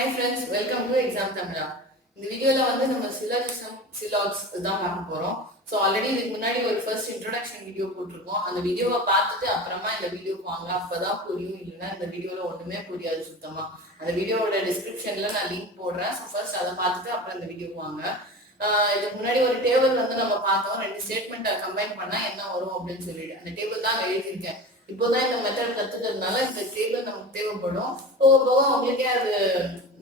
Hi friends, welcome to Exam Tamila. இந்த வீடியோல நம்ம சிலாஜிசம் சிலாக்ஸ் தான் பார்க்க போறோம். ஸோ ஆல்ரெடி இதுக்கு முன்னாடி ஒரு ஃபர்ஸ்ட் இன்ட்ரோடக்ஷன் வீடியோ போட்டிருக்கோம். அந்த வீடியோவை பார்த்துட்டு அப்புறமா இந்த வீடியோக்கு வாங்க, அப்பதான் புரியும். இல்லைன்னா இந்த வீடியோல ஒண்ணுமே புரியாது சுத்தமா. அந்த வீடியோவோட டிஸ்கிரிப்ஷன்ல நான் லிங்க் போடுறேன். ஸோ ஃபர்ஸ்ட் அதை பார்த்துட்டு அப்புறம் இந்த வீடியோக்கு வாங்க. இதுக்கு முன்னாடி ஒரு டேபிள் நம்ம பார்த்தோம். 2 ஸ்டேட்மெண்ட்டை கம்பைன் பண்ணா என்ன வரும் அப்படின்னு சொல்லிட்டு அந்த டேபிள் தான் எழுதியிருக்கேன். இப்போதான் இந்த மெத்தட் கத்துக்கிறதுனால இந்த டேபிள் நமக்கு தேவைப்படும். போக போக உங்களுக்கே அது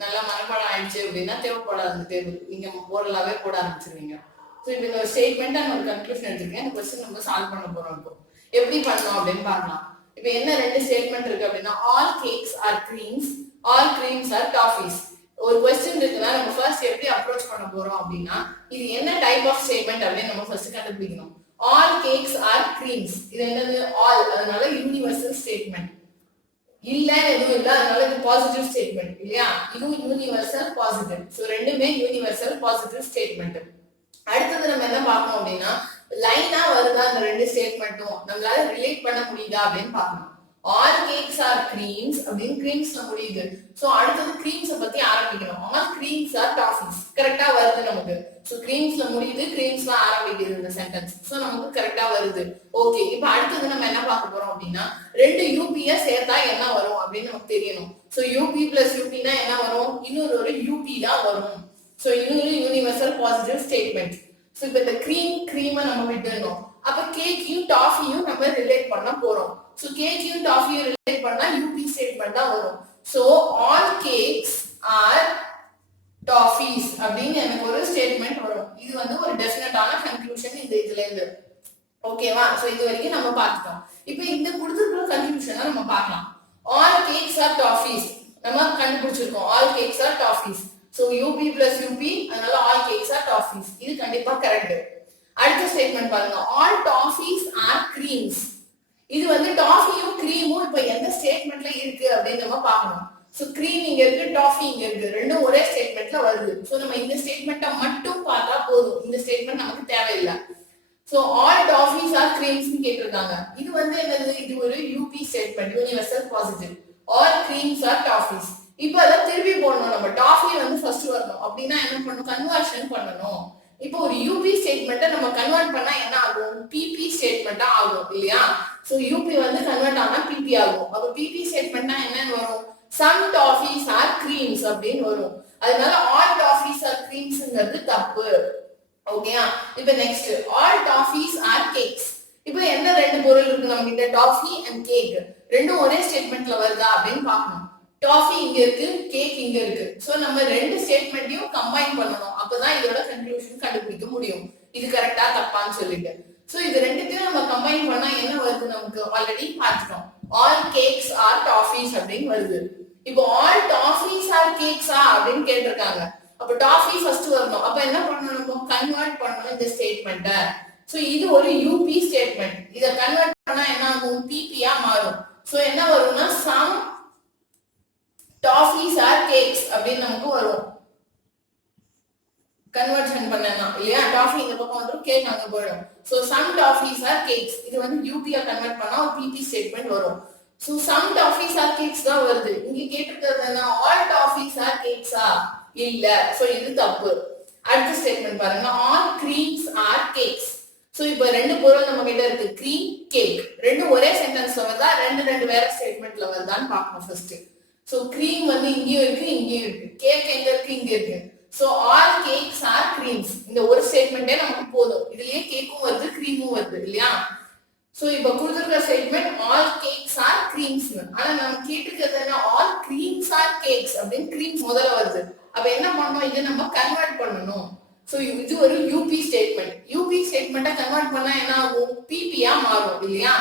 நல்லா மனப்பாடம் ஆயிடுச்சு அப்படின்னா தேவைப்படாது. அந்த டேபிள் நீங்க ஓரலாவே போட ஆரம்பிச்சிருவீங்க. ஸோ இப்போ இந்த ஸ்டேட்மெண்ட் நான் ஒரு கன்க்ளூஷன் எடுத்துருக்கேன். இந்த கொஸ்டின் நம்ம சால்வ் பண்ண போறோம். இப்போ எப்படி பண்ணணும் அப்படின்னு பார்க்கலாம். இப்போ என்ன 2 ஸ்டேட்மெண்ட் இருக்கு அப்படின்னா, all cakes are creams, all creams are toffees. ஒரு கொஸ்டின் இருக்குன்னா நம்ம ஃபர்ஸ்ட் எப்படி அப்ரோச் பண்ண போறோம் அப்படின்னா, இது என்ன டைப் ஆஃப் ஸ்டேட்மெண்ட் அப்படின்னு நம்ம ஃபர்ஸ்ட் கண்டுபிடிக்கணும். ஆல் கேக்ஸ் ஆர் கிரீம்ஸ், இது என்னது? ஆல், அதனால யூனிவர்சல் ஸ்டேட்மெண்ட். இல்ல எதுவும் இல்ல, அதனால இது பாசிட்டிவ் ஸ்டேட்மெண்ட் இல்லையா? இதுவும் யூனிவர்சல் பாசிட்டிவ். ஸோ ரெண்டுமே யூனிவர்சல் பாசிட்டிவ் ஸ்டேட்மெண்ட். அடுத்தது நம்ம என்ன பார்க்கணும் அப்படின்னா, லைனா வருதா இந்த 2 ஸ்டேட்மெண்ட்டும், நம்மளால ரிலேட் பண்ண முடியுதா அப்படின்னு பார்க்கணும். ஆல் கேக்ஸ் ஆர் கிரீம்ஸ் அப்படின்னு கிரீம்ஸ்ல முடியுது. சோ அடுத்தது கிரீம்ஸ பத்தி ஆரம்பிக்கணும். ஆல் கிரீம்ஸ் ஆர் டாஃபீஸ், கரெக்டா வருது நமக்கு. சோ கிரீம்ஸ்ல முடியுது, கிரீம்ஸ்ல ஆரம்பிக்குது இந்த சென்டென்ஸ். சோ நமக்கு கரெக்டா வருது. ஓகே, இப்போ அடுத்தது நம்ம என்ன பார்க்க போறோம் அப்படின்னா, 2 யூபிய சேர்த்தா என்ன வரும் அப்படின்னு நமக்கு தெரியணும். சோ யூபி பிளஸ் யூபினா என்ன வரும்? இன்னொரு ஒரு யூபி தான் வரும். சோ இன்னொரு யூனிவர்சல் பாசிட்டிவ் ஸ்டேட்மெண்ட். சோ இப்போ இந்த கிரீமை நம்ம விட்டுறணும். அப்ப கேக்கையும் டாஃபியும் நம்ம ரிலேட் பண்ண போறோம். சோ கேக்கையும் டாஃபியும் ரிலேட் பண்ணா யூபி ஸ்டேட்மெண்ட் தான் வரும். So all cakes are toffees அப்படின்னு எனக்கு ஒரு ஸ்டேட்மெண்ட் வரும். இது ஒரு டெஃபினட்டான கன்க்ளூஷன் இந்த இதுல இருந்து. ஓகேவா? சோ இது வரைக்கும் நம்ம பார்த்துட்டோம். இப்போ இந்த கொடுத்திருக்கிற கன்க்ளூஷனை நம்ம பார்க்கலாம். ஆல் கேக்ஸ் ஆர் டாஃபீஸ் நம்ம கண்டுபிடிச்சிருக்கோம். All cakes are toffees. So UP plus UP, அதனால ஆல் கேக்ஸ் ஆர் டாஃபீஸ். இது கண்டிப்பா கரெக்ட். அடுத்த ஸ்டேட்மெண்ட் பாருங்க, ஆல் டாஃபீஸ் ஆர் கிரீம்ஸ். இது டாஃபியும் கிரீமும் இப்ப எந்த ஸ்டேட்மெண்ட்ல இருக்கு அப்படின்னு நம்ம பார்க்கணும். சோ கிரீம் இங்க இருக்கு, டாஃபி இங்க இருக்கு, ரெண்டும் ஒரே ஸ்டேட்மெண்ட்ல வருது. சோ நம்ம இந்த ஸ்டேட்மெண்ட்டை மட்டும் பார்த்தா போதும். இந்த ஸ்டேட்மெண்ட் நமக்கு தேவையில்லை. So all toffees are creams கேட்டிருக்காங்க. இது என்னது? இது ஒரு UP statement, universal positive. All creams are toffees. இப்போ அதை திருப்பி போடணும். நம்ம டாஃபி ஃபர்ஸ்ட் வரணும். அப்படின்னா என்ன பண்ணணும்? கன்வர்ஷன் பண்ணணும். இப்போ ஒரு யூபி ஸ்டேட்மெண்ட்டை நம்ம கன்வெர்ட் பண்ணா என்ன ஆகும்? பிபி ஸ்டேட்மெண்டா ஆகும் இல்லையா? சோ யூபி கன்வெர்ட் ஆனா பிபி ஆகும். அப்ப பிபி ஸ்டேட்மெண்ட்னா என்னன்னு வரும்? சம் டாஃபீஸ் ஆர் கிரீம்ஸ் அப்படின்னு வரும். அதனால ஆல் டாஃபீஸ் ஆர் கிரீம்ஸ்ங்கிறது தப்பு. ஓகேயா? இப்போ next, all toffees are cakes. இப்போ என்ன 2 பொருள் இருக்கு நம்ம கிட்ட? Toffee and cake. ரெண்டும் ஒரே ஸ்டேட்மெண்ட்ல வருதா அப்படின்னு பார்க்கணும். டாஃபி இங்க இருக்கு, கேக் இங்க இருக்கு. சோ நம்ம 2 ஸ்டேட்மெண்ட்டையும் கம்பைன் பண்ணணும். அப்பதான் இதோட கன்க்ளூஷன் கண்டுபிடிக்க முடியும். இது கரெக்டா தப்பான்னு சொல்லிட்டு. சோ இது ரெண்டுத்தையும் நம்ம கம்பைன் பண்ணா என்ன வருது? நமக்கு ஆல்ரெடி பார்த்துட்டோம். ஆல் கேக்ஸ் ஆர் டாஃபீஸ் அப்படின்னு வருது. இப்போ ஆல் டாஃபீஸ் ஆர் கேக்ஸா அப்படின்னு கேட்டிருக்காங்க. அப்ப டாஃபி ஃபர்ஸ்ட் வரணும். அப்ப என்ன பண்ணணும்? நம்ம கன்வெர்ட் பண்ணணும் இந்த ஸ்டேட்மெண்ட்டை. சோ இது ஒரு யூபி ஸ்டேட்மெண்ட். இத கன்வெர்ட் பண்ணா என்ன ஆகும்? பிபியா மாறும். சோ என்ன வரும்னா, சம் டாஃபீஸ் ஆர் கேக்ஸ் அப்படின்னு நமக்கு வரும். கன்வர்ஷன் பண்ணனா இல்லையா? டாஃபி இந்த பக்கம் வந்துரும், கேக் அங்க போயிடும். So some toffees are cakes. இது யூபியா கன்வெர்ட் பண்ணா ஒரு பிபி ஸ்டேட்மெண்ட் வரும். So some toffees are cakes தான் வருது. இங்க கேட்டிருக்கிறது என்ன? ஆல் டாஃபீஸ் ஆர் கேக்ஸா? இல்ல. சோ இது தப்பு. அடுத்த ஸ்டேட்மெண்ட் பாருங்க, all creams are cakes. So இப்போ 2 பொருள் நம்ம கிட்ட இருக்கு, கிரீம், கேக். ரெண்டும் ஒரே சென்டென்ஸ்ல வருதா, 2 வேற ஸ்டேட்மெண்ட்ல வருதான்னு பார்க்கணும் ஃபர்ஸ்ட். சோ கிரீம் இங்கேயும் இருக்கு, இங்கேயும் இருக்கு. கேக் எங்க இருக்கு? இங்க இருக்கு. So all cakes are creams. இந்த ஒரு ஸ்டேட்மெண்டே நமக்கு போதும். இதுலயே கேக்கும் வருது, கிரீமும் வருது இல்லையா? சோ இப்போ கொடுத்திருக்கிற statement all cakes are creams. ஆனா நம்ம கேட்டிருக்கிறது என்ன? ஆல் கிரீம்ஸ் ஆர் கேக்ஸ் அப்படின்னு கிரீம் முதல்ல வருது. அப்ப என்ன பண்ணணும்? இதை நம்ம கன்வெர்ட் பண்ணணும். சோ இது ஒரு யூபி ஸ்டேட்மெண்ட். யூபி ஸ்டேட்மெண்ட்டை கன்வெர்ட் பண்ணா என்ன ஆகும்? பிபியா மாறும் இல்லையா?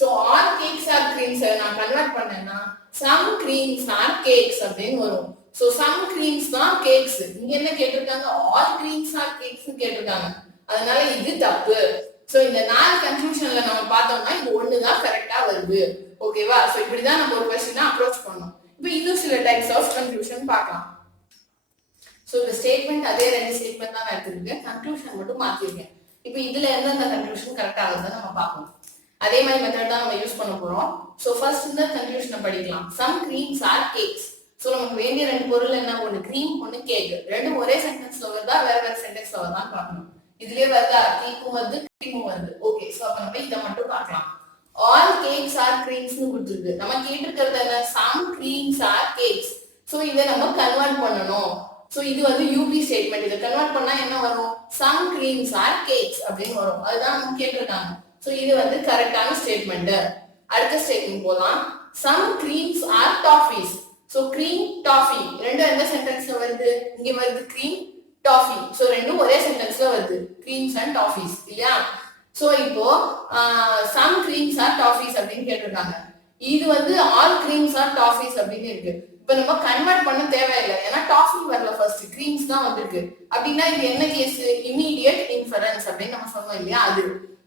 So all cakes are creams நான் கன்வெர்ட் பண்ணேன்னா some creams are cakes அப்படின்னு வரும். சோ some creams தான் கேக்ஸ். இங்க என்ன கேட்டிருக்காங்க? all creams are cakes கேட்டிருக்காங்க. அதனால இது தப்பு. சோ இந்த 4 கன்க்ளூஷன்ல நம்ம பார்த்தோம்னா இது ஒண்ணு தான் கரெக்ட்டா வருது. ஓகேவா? சோ இப்படி தான் நம்ம ஒரு क्वेश्चனை அப்ரோச் பண்ணனும். இப்போ இன்னும் சில டைப்ஸ் ஆஃப் கன்க்ளூஷன் பார்க்கலாம். சோ இந்த ஸ்டேட்மெண்ட் அதே 2 ஸ்டேட்மெண்ட் தான் எடுத்துக்கிட்டேன். கன்க்ளூஷன் மட்டும் மாத்திருக்கேன். இப்போ இதுல எந்தெந்த கன்க்ளூஷன் கரெக்ட்டா ஆகுதுன்னு நம்ம பார்ப்போம். அதே மாதிரி மெத்தட் தான் நம்ம யூஸ் பண்ண போறோம். சோ ஃபர்ஸ்ட் இந்த கன்க்ளூஷனை படிக்கலாம். Some creams are cakes. So நமக்கு வேண்டிய ரெண்டு பொருள் என்ன, ஒண்ணு கிரீம் ஒண்ணு கேக். ரெண்டும் ஒரே சென்டென்ஸ்ல வருதா வேற வேற சென்டென்ஸ்ல வருதா பார்க்கணும். இதுலயே வருதா, கேக்கும் வருது கிரீமும் வருது. ஓகே, சோ அப்ப நம்ம இத மட்டும் பார்க்கலாம். ஆல் கேக்ஸ் ஆர் கிரீம்ஸ் கொடுத்துருக்கு. நம்ம கேட்டிருக்கிறது என்ன, some creams are cakes. So இதை நம்ம கன்வெர்ட் பண்ணணும். சோ இது வந்து யூபி ஸ்டேட்மெண்ட். இதை கன்வெர்ட் பண்ணா என்ன வரும், சம் கிரீம்ஸ் ஆர் கேக்ஸ் அப்படின்னு வரும். அதுதான் நம்ம கேட்டிருக்காங்க. சோ இது வந்து கரெக்டான ஸ்டேட்மெண்ட். அடுத்த ஸ்டேட்மெண்ட் போலாம். Some creams are toffees. So cream toffee ரெண்டும் எந்த சென்டென்ஸ்ல வருது, இங்க வருது கிரீம் டாஃபி. சோ ரெண்டும் ஒரே சென்டென்ஸ்ல வருது, கிரீம்ஸ் அண்ட் டாஃபீஸ் இல்லையா. சோ இப்போ சம் கிரீம்ஸ் ஆர் டாஃபீஸ் அப்படின்னு கேட்டிருக்காங்க. இது வந்து ஆல் கிரீம்ஸ் ஆர் டாஃபீஸ் அப்படின்னு இருக்கு. இப்ப நம்ம கன்வெர்ட் பண்ண தேவையில்லை, ஏன்னா டாஃபி வரல, ஃபர்ஸ்ட் கிரீம்ஸ் தான் வந்திருக்கு. அப்படின்னா இது என்ன கேஸ், இமீடியட் இன்ஃபரன்ஸ் அப்படின்னு நம்ம சொன்னோம் இல்லையா அது.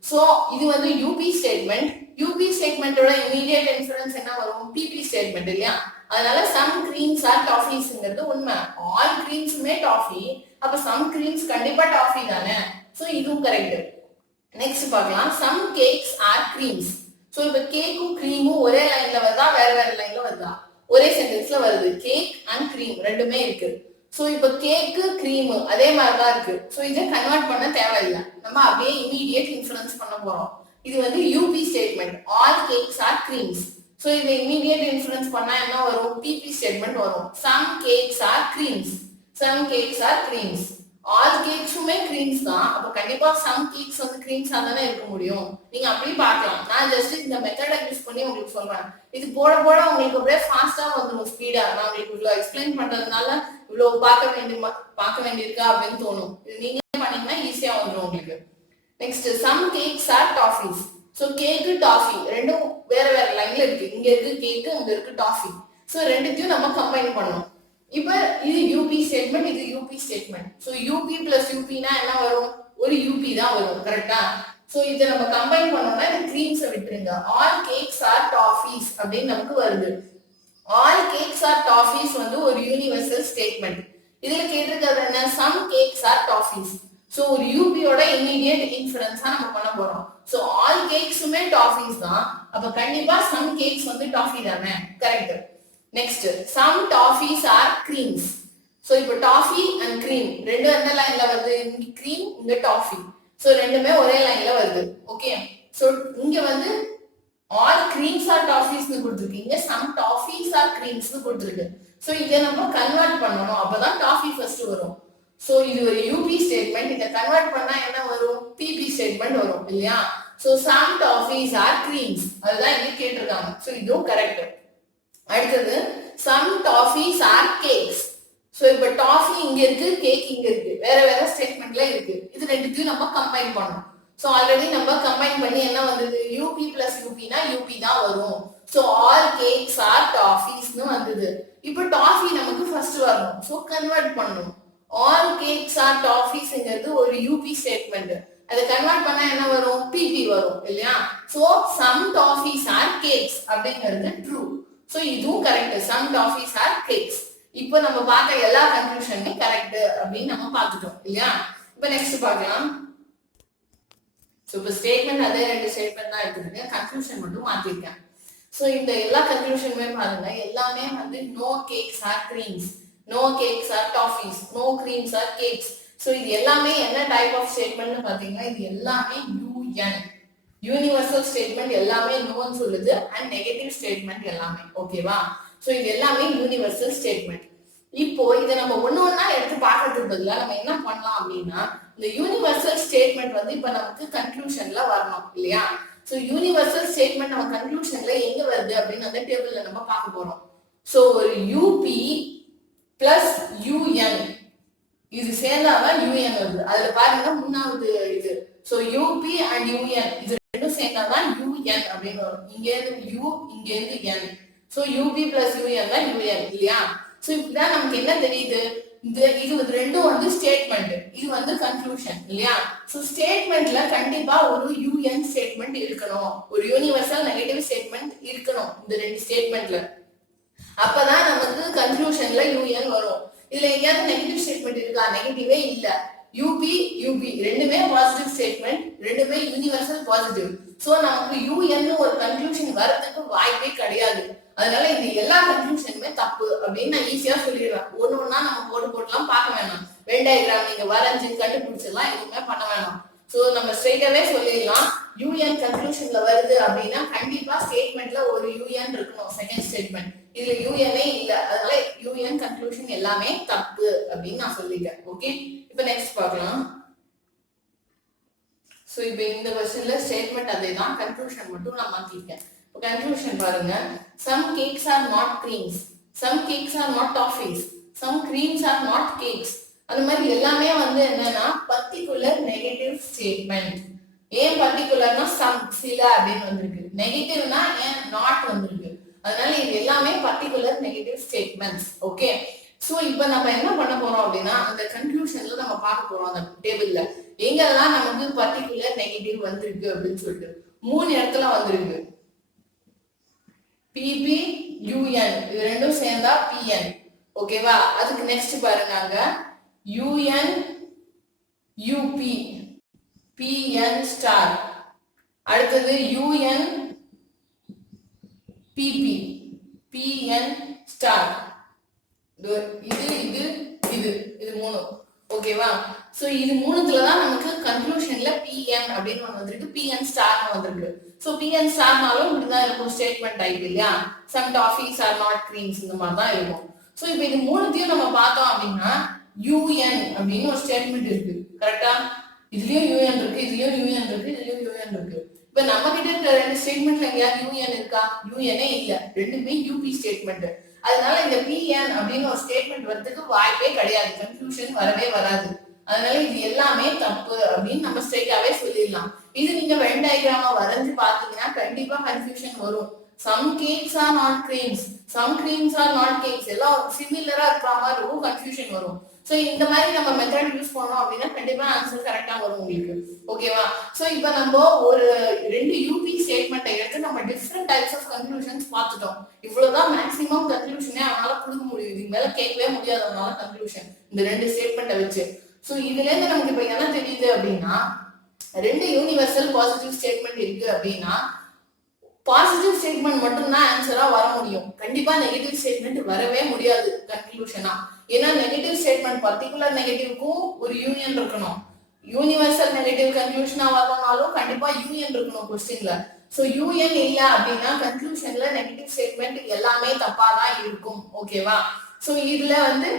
சோ இது வந்து யூபி ஸ்டேட்மெண்ட். யூபி ஸ்டேட்மெண்டோட இமீடியட் இன்ஃபரன்ஸ் என்ன வரும், பிபி ஸ்டேட்மெண்ட் இல்லையா. அதனால சம் கிரீம்ஸ் ஆர் டாஃபீஸ்ங்கிறது உண்மை. ஆல் கிரீம்ஸுமே டாஃபி, அப்ப சம் கிரீம்ஸ் கண்டிப்பா டாஃபி தானே. சோ இதுவும் கரெக்ட். நெக்ஸ்ட் பார்க்கலாம். Some cakes are creams. So இப்ப கேக்கும் கிரீமும் ஒரே லைன்ல வருதா வேற வேற லைன்ல வருதா, ஒரே சென்டென்ஸ்ல வருது. கேக் அண்ட் கிரீம் ரெண்டுமே இருக்கு. சோ இப்ப கேக்கு கிரீம் அதே மாதிரிதான் இருக்கு. சோ இதை கன்வெர்ட் பண்ண தேவையில்லை, நம்ம அப்படியே இமீடியட் இன்ஃபரன்ஸ் பண்ண போறோம். இது வந்து UP statement. All cakes are creams. So இதை இமீடியட் இன்ஃபரன்ஸ் பண்ணா என்ன வரும், பிபி ஸ்டேட்மெண்ட் வரும். Some cakes are creams. Some cakes are creams. All கேக்ஸுமே கிரீம்ஸ் தான், அப்ப கண்டிப்பா சம் கேக்ஸ் வந்து கிரீம்ஸா தானே இருக்க முடியும். நீங்க அப்படி பார்க்கலாம். நான் ஜஸ்ட் இந்த மெத்தடை யூஸ் பண்ணி உங்களுக்கு சொல்றேன். இது போட போட உங்களுக்கு அப்படியே ஃபாஸ்டா வந்துடும், ஸ்பீடா. நான் உங்களுக்கு இவ்வளவு எக்ஸ்பிளைன் பண்றதுனால இவ்வளவு பார்க்க வேண்டியிருக்கா அப்படின்னு தோணும். இது நீங்களே பண்ணீங்கன்னா ஈஸியா வந்துடும் உங்களுக்கு. Next some cakes are toffees. So cake toffee ரெண்டும் வேற வேற லைன்ல இருக்கு. இங்க இருக்கு கேக்கு, அங்க இருக்கு டாஃபி. சோ ரெண்டுத்தையும் நம்ம கம்பைன் பண்ணணும். இப்ப இது யூபி ஸ்டேட்மெண்ட், இது UP statement. So UP plus யூபினா என்ன வரும், ஒரு யூபி தான் வரும், கரெக்டா. சோ இதை நம்ம கம்பைன் பண்ணோம்னா இந்த கிரீம்ஸை விட்டுருங்க. ஆல் கேக்ஸ் ஆர் டாஃபீஸ் அப்படின்னு நமக்கு வருது. ஆல் கேக்ஸ் ஆர் டாஃபீஸ் வந்து ஒரு யூனிவர்சல் ஸ்டேட்மெண்ட். இதுல கேட்டிருக்கிறது என்ன, some cakes are toffees. So ஒரு யூபியோட இமீடியட் இன்ஃபரன்ஸா நம்ம பண்ண போறோம். சோ ஆல் கேக்ஸுமே டாஃபீஸ் தான், அப்ப கண்டிப்பா சம் கேக்ஸ் வந்து டாஃபி தானே, correct. Next some toffees are creams. So இப்போ டாஃபி அண்ட் கிரீம் ரெண்டும் எந்த லைன்ல வருது, இங்க கிரீம் இங்க டாஃபி. சோ ரெண்டுமே ஒரே லைன்ல வருது. ஓகே, சோ இங்க வந்து ஆல் கிரீம்ஸ் ஆர் டாஃபீஸ்னு கொடுத்துருக்கு, இங்க சம் டாஃபீஸ் ஆர் கிரீம்ஸ்னு கொடுத்துருக்கு. சோ இதை நம்ம கன்வெர்ட் பண்ணணும், அப்பதான் டாஃபி ஃபர்ஸ்ட் வரும். சோ இது ஒரு யூபி ஸ்டேட்மெண்ட். இதை கன்வெர்ட் பண்ணா என்ன வரும், பிபி ஸ்டேட்மெண்ட் வரும் இல்லையா. So some toffees are creams, அதுதான் இங்க கேட்டிருக்காங்க. சோ இதுவும் கரெக்ட். அடுத்தது some toffees are cakes. So இப்ப டாஃபி இங்க இருக்கு, கேக் இங்க இருக்கு, வேற வேற ஸ்டேட்மெண்ட்ல இருக்கு. இது ரெண்டுத்தையும் நம்ம கம்பைன் பண்ணணும். சோ ஆல்ரெடி நம்ம கம்பைன் பண்ணி என்ன வந்தது, யூபி பிளஸ் யூபினா யூபி தான் வரும். சோ ஆல் கேக்ஸ் ஆர் டாஃபீஸ்னு வந்தது. இப்ப டாஃபி நமக்கு ஃபர்ஸ்ட் வரணும். சோ கன்வெர்ட் பண்ணணும். ஆல் கேக்ஸ் ஆர் டாஃபீஸ்ங்கிறது ஒரு யூபி ஸ்டேட்மெண்ட். அதை கன்வெர்ட் பண்ணா என்ன வரும், பிபி வரும் இல்லையா. So some toffees are cakes அப்படிங்கிறது ட்ரூ. சோ இதுவும் correct, some toffees are cakes. இப்போ நம்ம பார்த்த எல்லா கன்க்ளூஷனுமே கரெக்ட் அப்படின்னு நம்ம பார்த்துட்டோம் இல்லையா. இப்போ நெக்ஸ்ட் பார்க்கலாம். சோ இப்போ ஸ்டேட்மெண்ட் அதே ரெண்டு ஸ்டேட்மெண்ட் தான் எடுத்துருக்கேன், கன்க்ளூஷன் மட்டும் மாத்திருக்கேன். சோ இந்த எல்லா கன்க்ளூஷனுமே பாருங்க, எல்லாமே வந்து no cakes are creams, no cakes are toffees, no creams are cakes. So இது எல்லாமே என்ன டைப் ஆஃப் ஸ்டேட்மெண்ட்னு பாத்தீங்கன்னா, இது எல்லாமே யூஎன், யூனிவர்சல் ஸ்டேட்மெண்ட் எல்லாமே நோன்னு சொல்லுது, அண்ட் நெகட்டிவ் ஸ்டேட்மெண்ட் எல்லாமே. ஓகேவா. சோ இது எல்லாமே யூனிவர்சல் ஸ்டேட்மெண்ட். இப்போ இதை நம்ம ஒண்ணு ஒண்ணா எடுத்து பார்க்கறதுக்கு பதிலா நம்ம என்ன பண்ணலாம் அப்படின்னா, இந்த யூனிவர்சல் ஸ்டேட்மெண்ட் வந்து இப்ப நமக்கு கன்க்ளூஷன்ல வரணும் இல்லையா. சோ யூனிவர்சல் ஸ்டேட்மெண்ட் நம்ம கன்க்ளூஷன்ல எங்க வருது அப்படின்னு அந்த டேபிள்ல நம்ம பார்க்க போறோம். சோ ஒரு யூபி பிளஸ் யூஎன் இது சேர்ந்தாதான் யூஎன் வருது. அதுல பாருங்க மூணாவது இது. சோ யூபி அண்ட் யூஎன் இது ரெண்டும் சேர்ந்தாதான் யூஎன் அப்படின்னு வரும். இங்க இருந்து யூ, இங்க இருந்து என். சோ யூபி பிளஸ் யூஎன் தான் யூஎன் இல்லையா. சோ இப்படிதான் நமக்கு என்ன தெரியுது, இது ரெண்டும் வந்து ஸ்டேட்மெண்ட், இது வந்து கன்க்ளூஷன் இல்லையா. சோ ஸ்டேட்மெண்ட்ல கண்டிப்பா ஒரு யூஎன் ஸ்டேட்மெண்ட் இருக்கணும், ஒரு யூனிவர்சல் நெகட்டிவ் ஸ்டேட்மெண்ட் இருக்கணும் இந்த ரெண்டு ஸ்டேட்மெண்ட்ல. அப்பதான் நமக்கு கன்க்ளூஷன்ல யூஎன் வரும். இதுல எங்கேயாவது நெகட்டிவ் ஸ்டேட்மெண்ட் இருக்கா, நெகட்டிவே இல்ல. யூபி யூபி ரெண்டுமே பாசிட்டிவ் ஸ்டேட்மெண்ட், ரெண்டுமே யூனிவர்சல் பாசிட்டிவ். சோ நமக்கு யூஎன் ஒரு கன்க்ளூஷன் வரதுக்கு வாய்ப்பே கிடையாது. அதனால இந்த எல்லா கன்க்ளூஷனுமே தப்பு அப்படின்னு நான் ஈஸியா சொல்லிடுவேன். ஒண்ணு ஒண்ணா நம்ம போட்டுலாம் பார்க்க வேணாம். வென் டயக்ராம் நீங்க வரைஞ்சு கண்டுபிடிச்சிடலாம், எதுவுமே பண்ண வேணாம். சோ நம்ம ஸ்ட்ரெயிட்டாவே சொல்லிடலாம், யூஎன் கன்க்ளூஷன்ல வருது அப்படின்னா கண்டிப்பா ஸ்டேட்மெண்ட்ல ஒரு யூஎன் இருக்கணும். செகண்ட் ஸ்டேட்மெண்ட் இதுல யூஎனே இல்ல, அதனால யூஎன் கன்க்ளூஷன் எல்லாமே தப்பு அப்படின்னு நான் சொல்லிட்டேன். ஓகே, இப்ப நெக்ஸ்ட் பார்க்கலாம். சோ இப்போ இந்த क्वेश्चनல ஸ்டேட்மெண்ட் அதேதான், கன்க்ளூஷன் மட்டும் நான் மாத்திட்டேன். இப்போ கன்க்ளூஷன் பாருங்க, some cakes are not creams, some cakes are not toffees, some creams are not cakes. அந்த மாதிரி எல்லாமே வந்து என்னன்னா பர்టిక్యులர் நெகட்டிவ் ஸ்டேட்மெண்ட். ஏன் பர்టిక్యులர்னா some சில அப்படினு வந்திருக்கு, நெகட்டிவ்னா ஏன் not வந்திருக்கு. அதனால இது எல்லாமே particular negative statements. Okay, so இப்போ நம்ம என்ன பண்ண போறோம் அப்படின்னா அந்த கன்க்ளூஷன்ல நம்ம பார்க்க போறோம் அந்த டேபிள்ல எங்கெல்லாம் நமக்கு பர்టిక్యులர் நெகட்டிவ் வந்திருக்கு அப்படின்னு சொல்லிட்டு 3 இடத்துல வந்திருக்கு. பிபி யூஎன் இது ரெண்டும் சேர்ந்தா பிஎன். ஓகேவா, அதுக்கு நெக்ஸ்ட் பாருங்க, அங்க யூஎன் யூபி பிஎன் ஸ்டார், அடுத்தது யூஎன் பிபி பிஎன் ஸ்டார். இது இது இது இது மூணு. ஓகேவா, சோ இது மூணுத்துல தான் நமக்கு கன்க்ளூஷன்ல பிஎன் அப்படின்னு ஒன்று வந்திருக்கு, பிஎன் ஸ்டார் வந்திருக்கு. சோ பிஎன் ஸ்டார்னாலும் இப்படிதான் இருக்கும் ஸ்டேட்மெண்ட் டைப் இல்லையா, some toffees are not creams இந்த மாதிரி தான் இருக்கும். சோ இப்போ இது மூணுத்தையும் நம்ம பார்த்தோம் அப்படின்னா யூஎன் அப்படின்னு ஒரு ஸ்டேட்மெண்ட் இருக்கு. கரெக்டா, இதுலயும் யூஎன் இருக்கு, இதுலயும் யூஎன் இருக்கு, இதுலயும் யூஎன் இருக்கு. இப்ப நம்ம கிட்ட இருக்கிற ரெண்டு ஸ்டேட்மெண்ட்ல எங்கேயாவது யூஎன் இருக்கா? யூஎனே இல்ல, ரெண்டுமே யூபி ஸ்டேட்மெண்ட். அதனால இந்த பிஎன் அப்படின்னு ஒரு ஸ்டேட்மெண்ட் வரதுக்கு வாய்ப்பே கிடையாது, கன்க்ளூஷன் வரவே வராது. அதனால இது எல்லாமே தப்பு அப்படின்னு நம்ம ஸ்ட்ரெயிட்டாவே சொல்லிடலாம். இது நீங்க வென் டயக்ராமா வரைஞ்சு பாத்தீங்கன்னா கண்டிப்பா கன்ஃபியூஷன் வரும். Some cakes are not creams, some creams are not cakes, எல்லாம் சிமிலரா இருக்கிற மாதிரி இருக்கும், கன்ஃபியூஷன் வரும். சோ இந்த மாதிரி நம்ம மெத்தட் யூஸ் பண்ணோம் அப்படின்னா கண்டிப்பா ஆன்சர் கரெக்டா வரும் உங்களுக்கு. ஓகேவா, சோ இப்போ நம்ம ஒரு 2 யூபி ஸ்டேட்மெண்ட்டை எடுத்து நம்ம டிஃப்ரெண்ட் டைப்ஸ் ஆஃப் கன்க்ளூஷன்ஸ் பார்த்துட்டோம். இவ்வளவுதான் மேக்ஸிமம் கன்க்ளூஷனே அவனால கொடுக்க முடியும், இதுக்கு மேல கேட்கவே முடியாது அவனால கன்க்ளூஷன் இந்த 2 ஸ்டேட்மெண்ட்டை வச்சு. சோ இதுல இருந்து நமக்கு இப்ப என்ன தெரியுது அப்படின்னா 2 யூனிவர்சல் பாசிட்டிவ் ஸ்டேட்மெண்ட் இருக்கு அப்படின்னா பாசிட்டிவ் ஸ்டேட்மெண்ட் மட்டும் தான் ஆன்சரா வர முடியும். கண்டிப்பா நெகட்டிவ் ஸ்டேட்மெண்ட் வரவே முடியாது கன்க்ளூஷனா. ஏன்னா நெகட்டிவ் ஸ்டேட்மெண்ட் பர்టిక్యులர் நெகட்டிவ்க்கும் ஒரு யூனியன் இருக்கணும். யூனிவர்சல் நெகட்டிவ் கன்க்ளூஷனா வரணும்னாலும் கண்டிப்பா யூனியன் இருக்கணும் क्वेश्चनல. சோ யூஎன் இல்ல அப்படின்னா கன்க்ளூஷன்ல நெகட்டிவ் ஸ்டேட்மெண்ட் எல்லாமே தப்பா தான் இருக்கும். ஓகேவா, சோ இதுல வந்து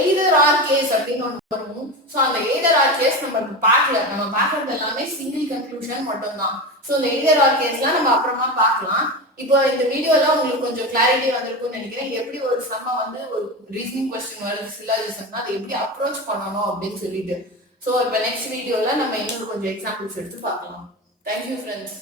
எய்தர் ஆர் கேஸ் அப்படின்னு ஒன்று வரும். சோ அந்த எய்தர் ஆர் கேஸ் நம்ம பார்க்கல, நம்ம பார்க்கறது எல்லாமே சிங்கிள் கன்க்ளூஷன் மட்டும் தான். சோ இந்த எய்தர் ஆர் கேஸ்லாம் நம்ம அப்புறமா பார்க்கலாம். இப்போ இந்த வீடியோல உங்களுக்கு கொஞ்சம் கிளாரிட்டி வந்திருக்கும்னு நினைக்கிறேன். எப்படி ஒரு சம்ம வந்து ஒரு ரீசனிங் கொஸ்டின் வருது சிலாஜிசம்னா அதை எப்படி அப்ரோச் பண்ணணும் அப்படின்னு சொல்லிட்டு. சோ இப்போ நெக்ஸ்ட் வீடியோல நம்ம இன்னொரு கொஞ்சம் எக்ஸாம்பிள்ஸ் எடுத்து பார்க்கலாம். Thank you friends.